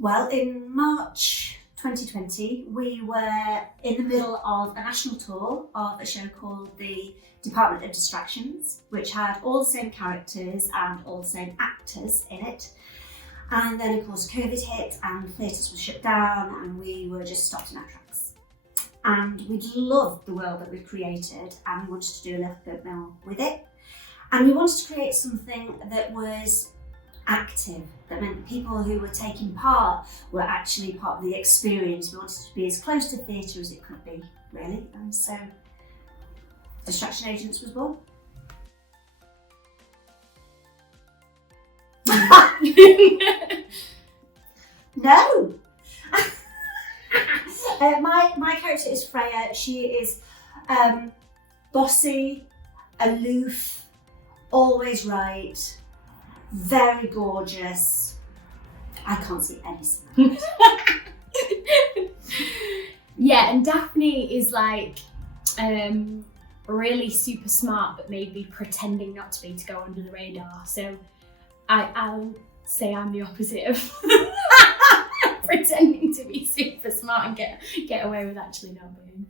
Well, in March 2020, we were in the middle of a national tour of a show called The Department of Distractions, which had all the same characters and all the same actors in it. And then, of course, COVID hit and theatres were shut down and we were just stopped in our tracks. And we'd loved the world that we'd created and we wanted to do a little bit more with it. And we wanted to create something that was active, that meant people who were taking part were actually part of the experience. We wanted to be as close to theatre as it could be, really. And so Distraction Agents was born. No. My character is Freya. She is bossy, aloof, always right, very gorgeous. I can't see any sign. Yeah, and Daphne is like really super smart, but maybe pretending not to be to go under the radar. So I'll say I'm the opposite of pretending to be super smart and get away with actually not being.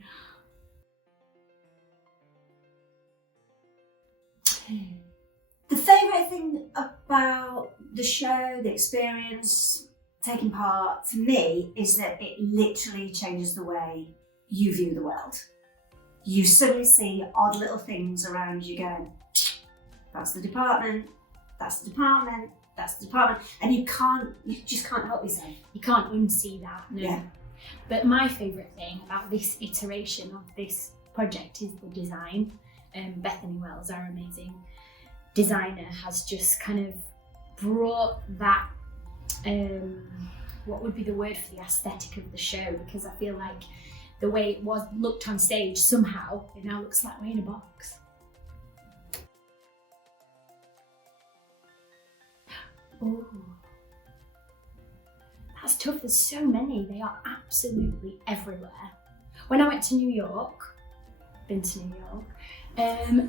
The favourite thing about the show, the experience, taking part, for me, is that it literally changes the way you view the world. You suddenly see odd little things around you going, that's the department, that's the department, that's the department, and you just can't help yourself. You can't unsee that, no. Yeah. But my favourite thing about this iteration of this project is the design. Bethany Wells, our amazing designer, has just kind of brought that, what would be the word for the aesthetic of the show, because I feel like the way it was looked on stage, somehow it now looks like we're in a box. Oh, that's tough. There's so many. They are absolutely everywhere. When I went to New York, been to New York,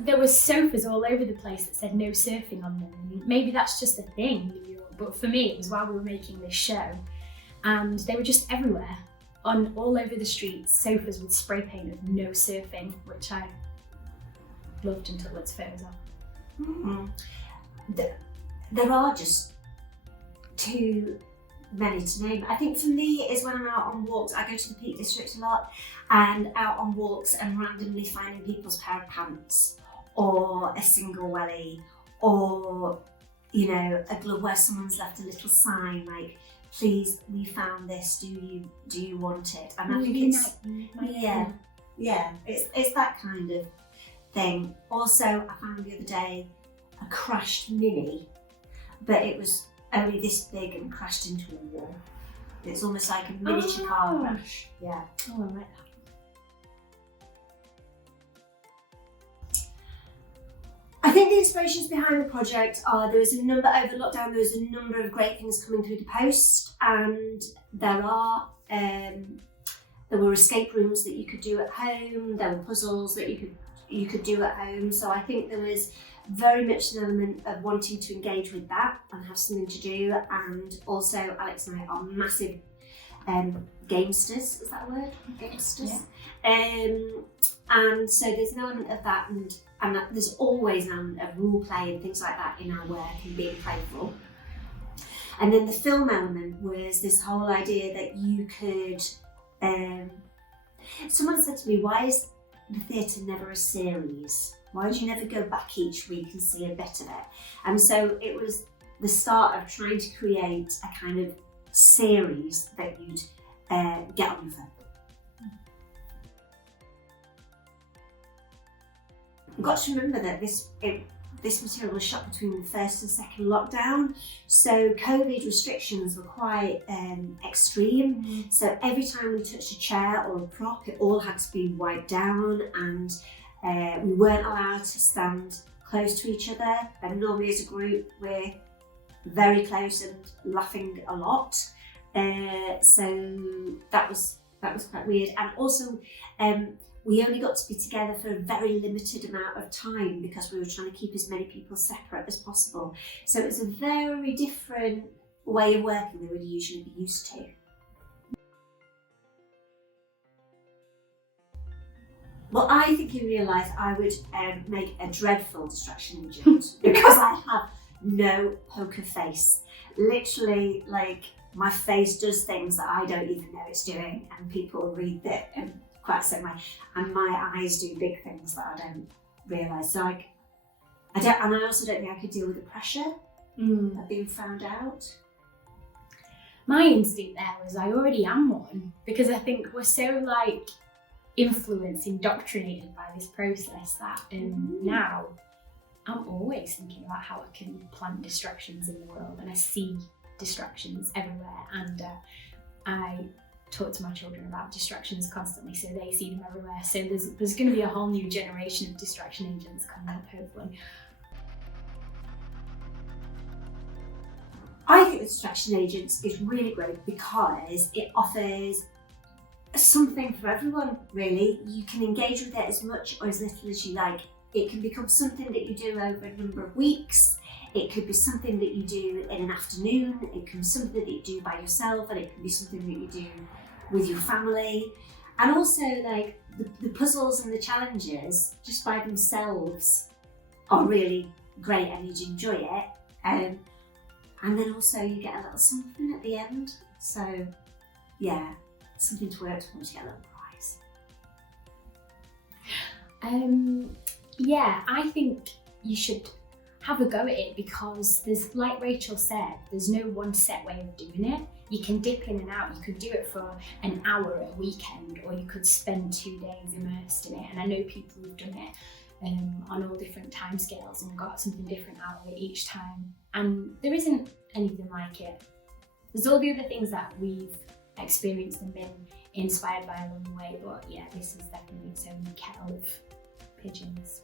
there were sofas all over the place that said no surfing on them. And maybe that's just a thing in New York, but for me it was while we were making this show, and they were just everywhere, on all over the streets, sofas with spray paint of no surfing, which I loved until it's photos off. Mm-hmm. There are just too many to name. I think for me is when I'm out on walks. I go to the Peak District a lot, and out on walks and randomly finding people's pair of pants or a single welly, or a glove where someone's left a little sign like, please, we found this, do you want it? And I think it's it's that kind of thing. Also, I found the other day a crashed Mini, but it was only this big and crashed into a wall. It's almost like a miniature car crash. Yeah. Oh, I like that. I think the inspirations behind the project are, over lockdown, there was a number of great things coming through the post, and there were escape rooms that you could do at home, there were puzzles that you could do at home. So I think there was very much an element of wanting to engage with that and have something to do. And also, Alex and I are massive gamesters, is that a word? Gamesters. Yeah. And so there's an element of that, and there's always an element of role play and things like that in our work and being playful. And then the film element was this whole idea that you could, someone said to me, why is the theatre never a series? Why do you never go back each week and see a bit of it? And so it was the start of trying to create a kind of series that you'd get on your phone. You've got to remember that this material was shot between the first and second lockdown, so COVID restrictions were quite extreme. Mm-hmm. So every time we touched a chair or a prop, it all had to be wiped down, and we weren't allowed to stand close to each other. And normally as a group we're very close and laughing a lot. So that was quite weird. And also we only got to be together for a very limited amount of time because we were trying to keep as many people separate as possible. So it's a very different way of working they would usually be used to. Well, I think in real life I would make a dreadful distraction agent because I have no poker face. Literally, like, my face does things that I don't even know it's doing, and people read that quite the same way. And my eyes do big things that I don't realise. So I also don't think I could deal with the pressure of being found out. My instinct there was I already am one, because I think we're so like influenced, indoctrinated by this process that now I'm always thinking about how I can plant distractions in the world, and I see distractions everywhere, and I talk to my children about distractions constantly, so they see them everywhere. So there's going to be a whole new generation of distraction agents coming up, hopefully. I think the distraction agents is really great because it offers something for everyone, really. You can engage with it as much or as little as you like. It can become something that you do over a number of weeks. It could be something that you do in an afternoon. It can be something that you do by yourself, and it can be something that you do with your family. And also, like, the puzzles and the challenges just by themselves are really great, and you'd enjoy it. And then also you get a little something at the end. So yeah, something to work towards, to get a little prize. Yeah, I think you should have a go at it, because there's, like Rachael said, there's no one set way of doing it. You can dip in and out. You could do it for an hour at a weekend, or you could spend 2 days immersed in it. And I know people who've done it on all different timescales and got something different out of it each time. And there isn't anything like it. There's all the other things that we've experienced and been inspired by along the way, but yeah, this is definitely its own kettle of pigeons.